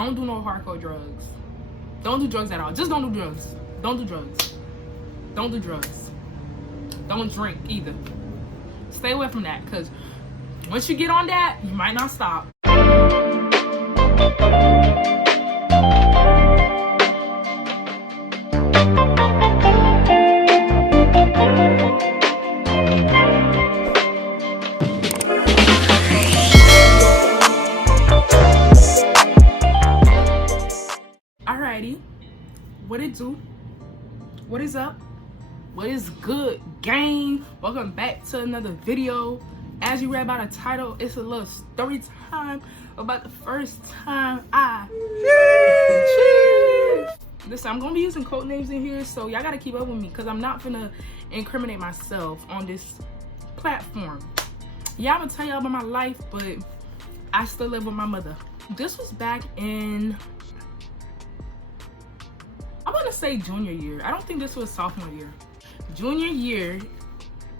don't do no hardcore drugs. Don't do drugs at all. Just don't do drugs. Don't do drugs. Don't do drugs. Don't drink either. Stay away from that, because once you get on that, you might not stop. Alrighty, what it do? What is up? What is good, gang? Welcome back to another video. As you read by the title, it's a little story time about the first time I listen, I'm gonna be using code names in here, so y'all gotta keep up with me because I'm not gonna incriminate myself on this platform. Yeah, I'm gonna tell y'all about my life, but I still live with my mother. This was back in, I want to say junior year. I don't think this was sophomore year. Junior year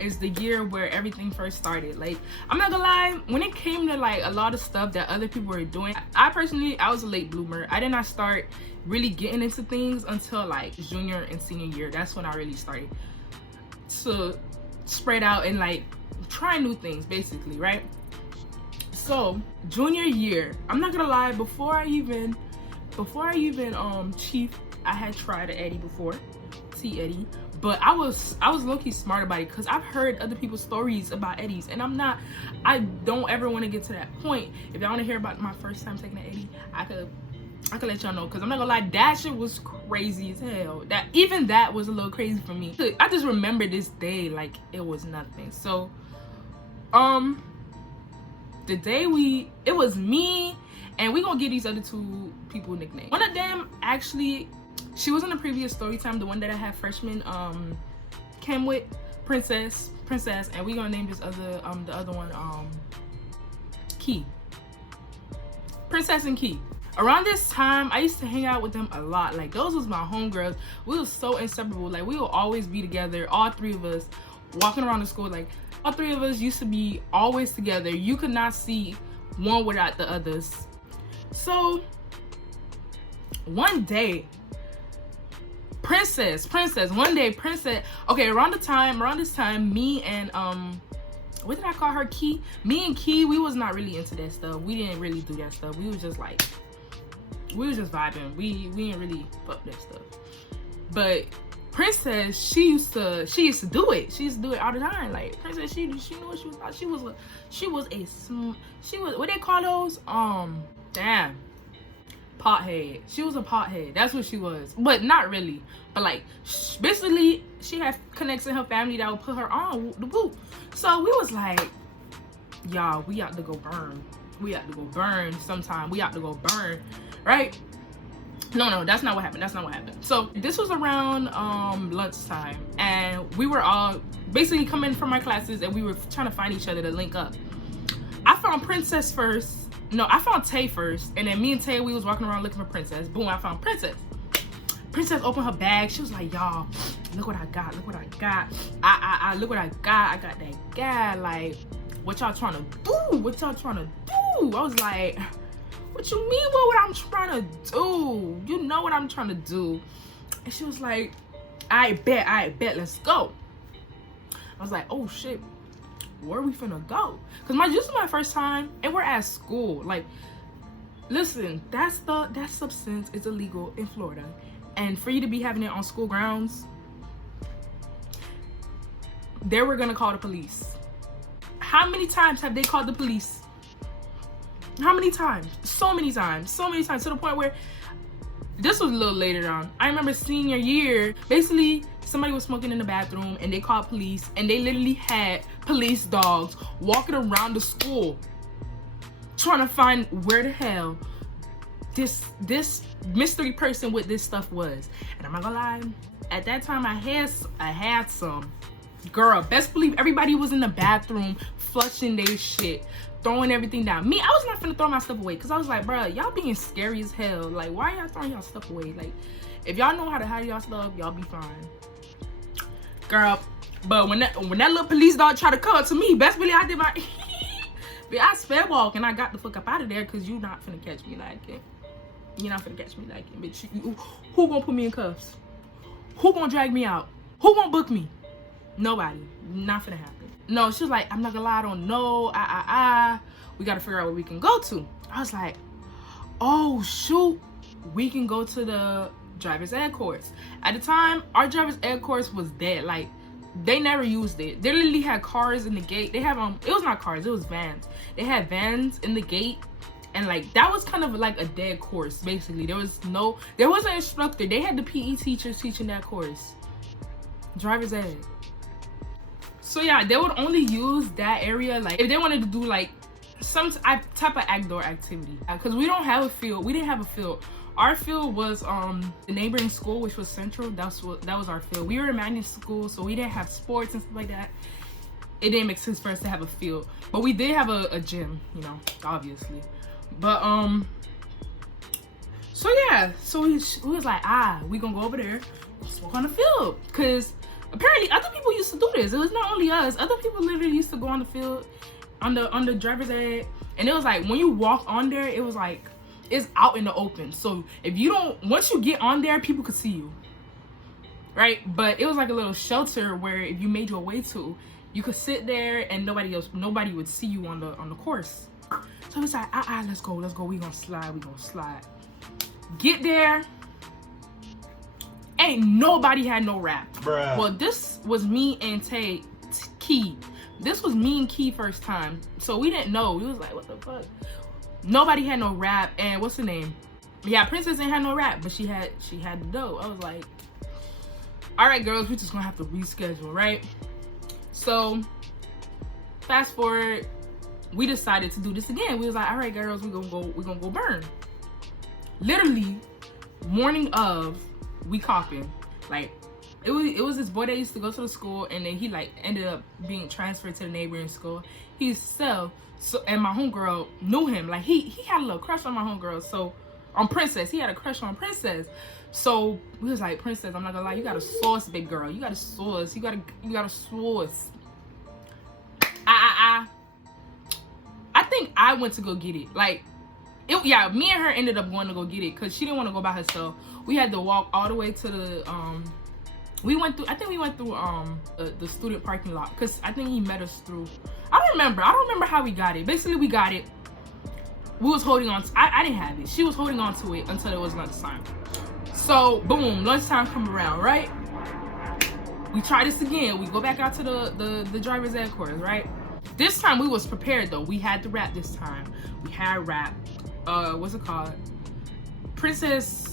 is the year where everything first started. Like, I'm not gonna lie, when it came to like a lot of stuff that other people were doing, I personally was a late bloomer. I did not start really getting into things until like junior and senior year. That's when I really started to spread out and like try new things, basically, right? So junior year, I'm not gonna lie, before I even chief, I had tried an Eddie before, T Eddie, but I was low-key smart about it because I've heard other people's stories about Eddies, and I don't ever want to get to that point. If y'all want to hear about my first time taking an Eddie, I could let y'all know, because I'm not gonna lie, that shit was crazy as hell. That was a little crazy for me. I just remember this day like it was nothing. So the day it was me, and we gonna give these other two people nicknames. One of them, actually, she was in the previous story time, the one that I had freshman came with, Princess, and we gonna name this other the other one Key. Princess and Key. Around this time, I used to hang out with them a lot. Like, those was my homegirls. We was so inseparable. Like, we will always be together, all three of us, walking around the school. Like, all three of us used to be always together. You could not see one without the others. So one day, Princess, okay, around this time, me and what did I call her, Key? Me and Key, we was not really into that stuff. We didn't really do that stuff. We was just vibing. We didn't really fuck that stuff. But Princess, she used to do it. She used to do it all the time. Like, Princess, she knew what she was about. She was what they call those? Damn. Pothead. She was a pothead. That's what she was. But not really. But like, basically, she had connects in her family that would put her on the boot. So we was like, y'all, we ought to go burn. We ought to go burn sometime. We ought to go burn, right? No, that's not what happened. So this was around lunchtime, and we were all basically coming from my classes, and we were trying to find each other to link up. I found Princess first. No, I found Tay first, and then me and Tay, we was walking around looking for Princess. Boom, I found Princess. Princess opened her bag. She was like, y'all, look what I got. Look what I got. Look what I got. I got that guy. Like, what y'all trying to do? What y'all trying to do? I was like, what you mean what I'm trying to do? You know what I'm trying to do. And she was like, I bet, let's go. I was like, oh shit, where are we finna go? Because this is my first time, and we're at school. Like, listen, that substance is illegal in Florida. And for you to be having it on school grounds, they were gonna call the police. How many times have they called the police? How many times? So many times, to the point where this was a little later on. I remember senior year, basically somebody was smoking in the bathroom and they called police, and they literally had police dogs walking around the school trying to find where the hell this mystery person with this stuff was. And I'm not gonna lie, at that time I had some. Girl, best believe everybody was in the bathroom flushing their shit, throwing everything down. Me, I was not finna throw my stuff away because I was like, bro, y'all being scary as hell. Like, why y'all throwing y'all stuff away? Like, if y'all know how to hide y'all stuff, y'all be fine. Girl, but when that little police dog tried to come up to me, best believe I did my but I sped walk and I got the fuck up out of there because you not finna catch me like it. You're not gonna catch me like it, bitch. Who gonna put me in cuffs? Who gonna drag me out? Who gonna book me? Nobody. Not gonna happen. No, she was like, I'm not gonna lie, I don't know. We gotta figure out where we can go to. I was like, oh shoot, we can go to the driver's ed course. At the time, our driver's ed course was dead. Like, they never used it. They literally had cars in the gate. They have it was not cars, it was vans. They had vans in the gate, and like that was kind of like a dead course. Basically, there was an instructor. They had the PE teachers teaching that course, driver's ed. So yeah, they would only use that area like if they wanted to do like some type of outdoor activity, because we don't have a field. We didn't have a field. Our field was the neighboring school, which was Central. That was our field. We were a magnet school, so we didn't have sports and stuff like that. It didn't make sense for us to have a field, but we did have a gym, you know, obviously. But so yeah, so we was like, we gonna go over there, let's walk on the field, because apparently other people used to do this. It was not only us. Other people literally used to go on the field on the driver's ed, and it was like when you walk on there, it was like it's out in the open. So if you don't, once you get on there, people could see you, right? But it was like a little shelter where if you made your way to, you could sit there and nobody would see you on the course. So it's like, let's go. We gonna slide. Get there. Ain't nobody had no rap. Bruh. Well, this was me and Key. This was me and Key first time. So we didn't know. We was like, what the fuck? Nobody had no rap. And what's her name? Yeah, Princess ain't had no rap, but she had the dough. I was like, all right, girls, we just gonna have to reschedule, right? So fast forward, we decided to do this again. We was like, all right, girls, we gonna go burn. Literally, morning of, we copping. Like, it was this boy that used to go to the school, and then he like ended up being transferred to the neighboring school. He's so and my homegirl knew him. Like he had a little crush on my homegirl. So on Princess, he had a crush on Princess. So we was like, Princess, I'm not gonna lie, you got a sauce, big girl. You got a sauce. You got a sauce. I think I went to go get it. Like, yeah, me and her ended up going to go get it because she didn't want to go by herself. We had to walk all the way to the I think we went through the student parking lot, because I think he met us through, I don't remember how we got it. Basically, we got it. We was holding on to, I didn't have it. She was holding on to it until it was lunchtime. So boom, lunchtime come around, right? We try this again. We go back out to the driver's ed course, right? This time we was prepared though. We had the rap this time. We had rap. What's it called? Princess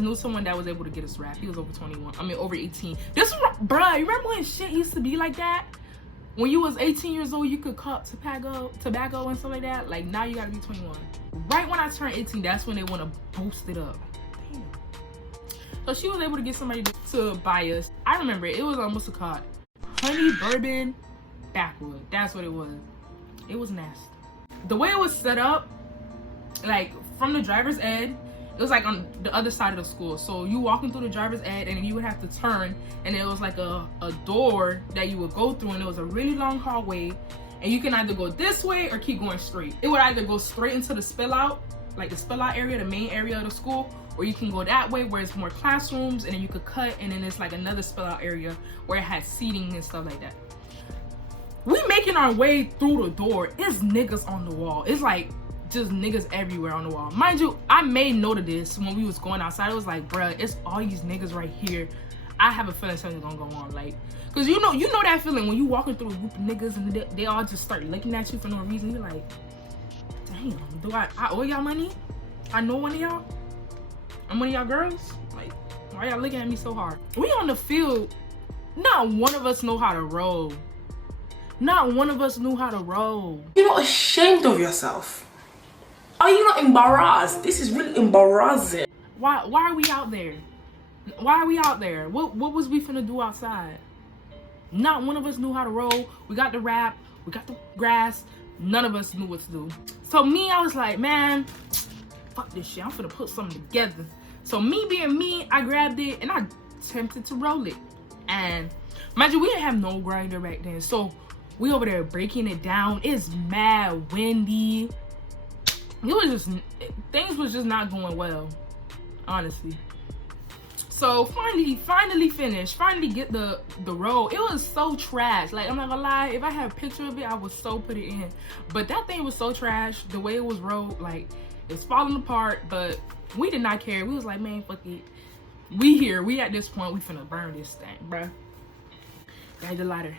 knew someone that was able to get us rap. He was over 21. I mean, over 18. This was, bruh, you remember when shit used to be like that? When you was 18 years old, you could cut tobacco and stuff like that. Like, now you gotta be 21. Right when I turned 18, that's when they want to boost it up. Damn. So she was able to get somebody to buy us. I remember it was almost called honey bourbon backwood. That's what it was. It was nasty. The way it was set up, like from the driver's ed, it was like on the other side of the school. So you walking through the driver's ed, and you would have to turn, and it was like a door that you would go through, and it was a really long hallway, and you can either go this way or keep going straight. It would either go straight into the spill out, like the spill out area, the main area of the school, or you can go that way where it's more classrooms, and then you could cut, and then it's like another spill out area where it had seating and stuff like that. We making our way through the door. It's niggas on the wall. It's like just niggas everywhere on the wall. Mind you, I made note of this when we was going outside. It was like, bruh, it's all these niggas right here. I have a feeling something's gonna go on. Like, cause you know that feeling when you walking through a group of niggas and they all just start looking at you for no reason. You're like, damn, do I owe y'all money? I know one of y'all. I'm one of y'all girls. Like, why y'all looking at me so hard? We on the field. Not one of us know how to row. Not one of us knew how to row. You're not ashamed of yourself? Are you not embarrassed? This is really embarrassing. Why are we out there? Why are we out there? What was we finna do outside? Not one of us knew how to row. We got the rap, we got the grass. None of us knew what to do. So me, I was like, man, fuck this shit. I'm finna put something together. So me being me, I grabbed it and I attempted to roll it. And mind you, we didn't have no grinder back then. So we over there breaking it down. It's mad windy. things was just not going well, honestly. So finally finished, finally get the roll. It was so trash. Like, I'm not gonna lie, if I had a picture of it, I would so put it in. But that thing was so trash, the way it was rolled, like, it's falling apart, but we did not care. We was like, man, fuck it. We here, we at this point, we finna burn this thing, bruh. Grab the lighter.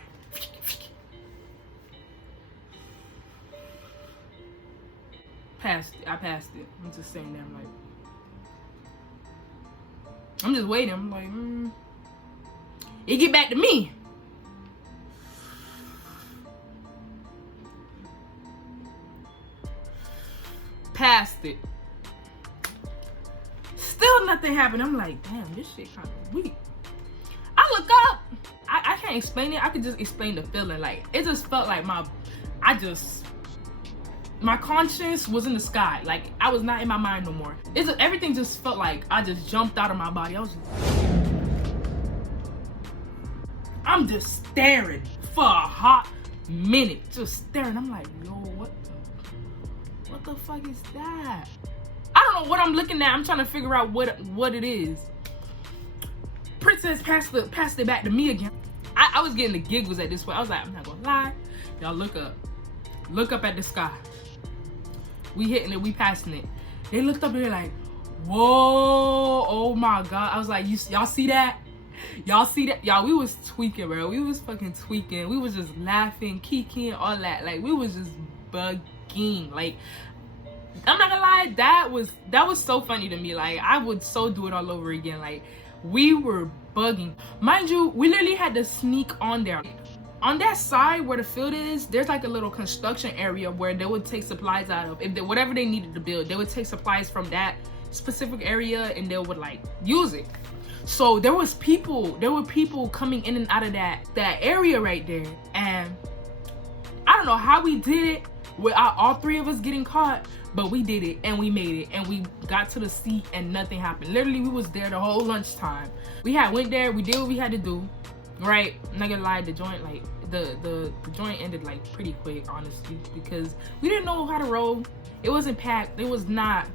I passed it. I'm just sitting there, I'm like, I'm just waiting. I'm like, it get back to me. Passed it. Still nothing happened. I'm like, damn, this shit kind of weak. I look up. I can't explain it. I could just explain the feeling. Like, it just felt like my conscience was in the sky. Like, I was not in my mind no more. Everything just felt like I just jumped out of my body. I'm just staring for a hot minute. Just staring. I'm like, yo, what the fuck is that? I don't know what I'm looking at. I'm trying to figure out what it is. Princess passed it back to me again. I was getting the giggles at this point. I was like, I'm not gonna lie. Y'all look up at the sky. We hitting it, we passing it. They looked up and they're like, whoa, oh my God. I was like, y'all see that? Y'all see that? Y'all, we was tweaking, bro. We was fucking tweaking. We was just laughing, kikiing, all that. Like, we was just bugging. Like, I'm not gonna lie, that was so funny to me. Like, I would so do it all over again. Like, we were bugging. Mind you, we literally had to sneak on there. On that side where the field is, there's like a little construction area where they would take supplies out of. Whatever they needed to build, they would take supplies from that specific area and they would like use it. So there were people coming in and out of that area right there. And I don't know how we did it without all three of us getting caught, but we did it and we made it and we got to the seat and nothing happened. Literally, we was there the whole lunchtime. We went there, we did what we had to do, right? I'm not gonna lie, the joint, like, the joint ended like pretty quick, honestly, because we didn't know how to roll. It wasn't packed. It was not.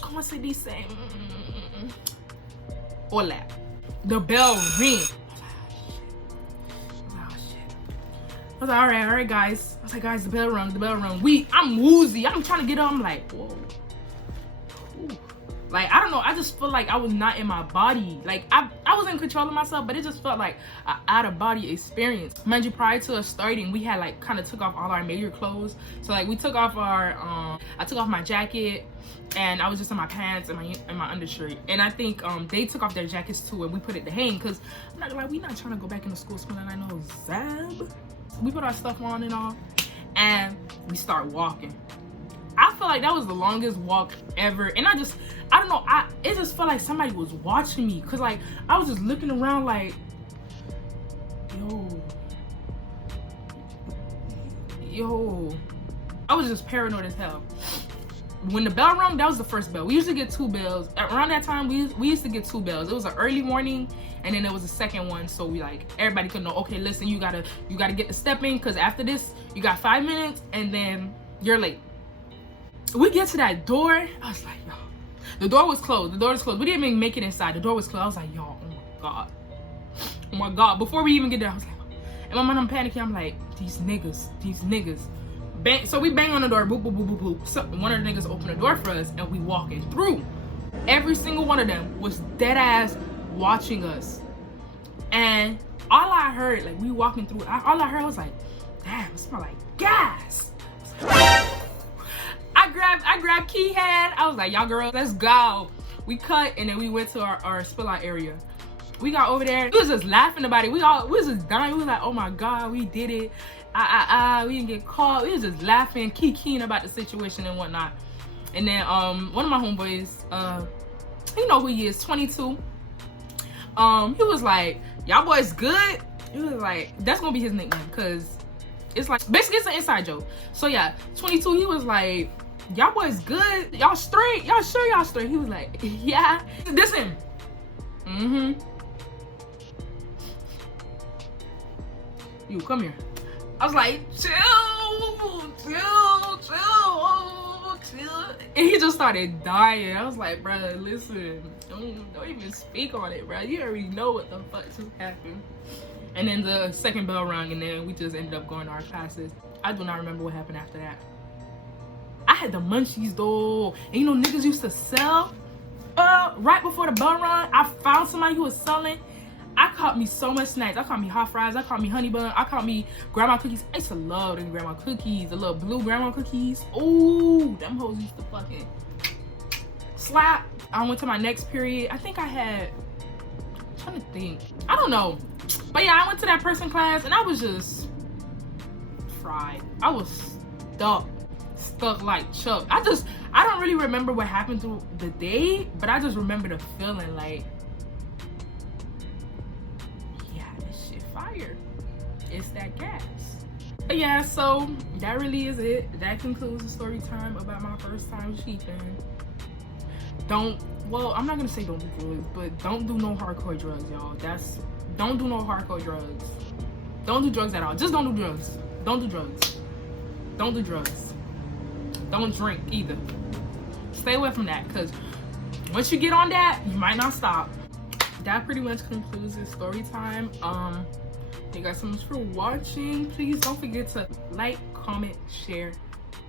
Como se dice? Hola. The bell ring. I was like, all right, guys. I was like, guys, the bell rung. I'm woozy. I'm trying to get up. I'm like, whoa. Ooh. Like, I don't know. I just feel like I was not in my body. Like, I was in control of myself, but it just felt like an out-of-body experience. Mind you, prior to us starting, we had, like, kind of took off all our major clothes. So, like, we took off our, I took off my jacket, and I was just in my pants and my undershirt. And I think they took off their jackets, too, and we put it to hang. Because, I'm not gonna lie, we not trying to go back into school smelling like no Zab. We put our stuff on and all, and we start walking. I feel like that was the longest walk ever, and I don't know, it just felt like somebody was watching me, cause like I was just looking around like, yo, I was just paranoid as hell. When the bell rung, that was the first bell. We usually get 2 bells. Around that time, we used to get 2 bells. It was an early morning, and then there was a second one. So we like, everybody could know, okay, listen, you gotta get the step in, because after this, you got 5 minutes, and then you're late. We get to that door. I was like, yo, the door was closed. We didn't even make it inside. The door was closed. I was like, yo, oh my God. Before we even get there, I was like, and my mom, I'm panicking. I'm like, these niggas. Bang. So we bang on the door, boop, boop, boop, boop, boop. So one of the niggas opened the door for us, and we walking through. Every single one of them was dead ass watching us. And all I heard, like, we walking through, all I heard was like, damn, it smell like gas. I grabbed Key Head. I was like, y'all girls, let's go. We cut, and then we went to our spill out area. We got over there. We was just laughing about it. We was just dying. We was like, oh my God, we did it. We didn't get caught. We was just laughing, kikiing about the situation and whatnot. And then one of my homeboys, you know who he is, 22. He was like, y'all boys good? He was like, that's gonna be his nickname, cause it's like, basically it's an inside joke. So yeah, 22, he was like, y'all boys good? Y'all straight? Y'all sure y'all straight? He was like, yeah. Listen. You come here. I was like, chill. And he just started dying. I was like, bro, listen, don't even speak on it, bro. You already know what the fuck just happened. And then the second bell rung, and then we just ended up going to our classes. I do not remember what happened after that. I had the munchies though, and you know niggas used to sell. Right before the bell rung, I found somebody who was selling. I caught me so much snacks. I caught me hot fries. I caught me honey bun. I caught me grandma cookies. I used to love them grandma cookies, the little blue grandma cookies. Ooh, them hoes used to fucking slap. I went to my next period. I think I had, I'm trying to think. I don't know. But yeah, I went to that person class and I was just fried. I was stuck like Chuck. I don't really remember what happened through the day, but I just remember the feeling like, yeah, this shit fire. It's that gas. But yeah, so that really is it. That concludes the story time about my first time cheating. I'm not gonna say don't do drugs, but don't do no hardcore drugs, y'all. Don't do no hardcore drugs. Don't do drugs at all. Just don't do drugs. Don't do drugs. Don't do drugs. Don't drink either. Stay away from that, because once you get on that, you might not stop. That pretty much concludes this story time. Thank you guys so much for watching. Please don't forget to like, comment, share,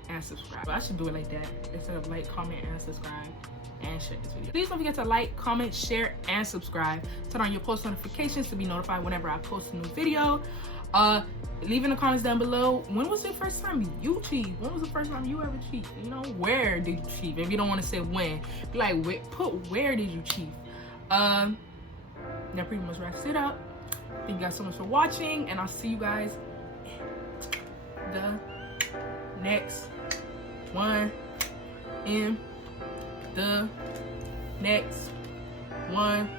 and subscribe. I should do it like that instead of like, comment, and subscribe, and share this video. Please don't forget to like, comment, share, and subscribe. Turn on your post notifications to be notified whenever I post a new video. Leave in the comments down below, when was the first time you cheated? When was the first time you ever cheated? You know, where did you cheat? If you don't want to say when, be like, put where did you cheat? That pretty much wraps it up. Thank you guys so much for watching, and I'll see you guys in the next one. In the next one.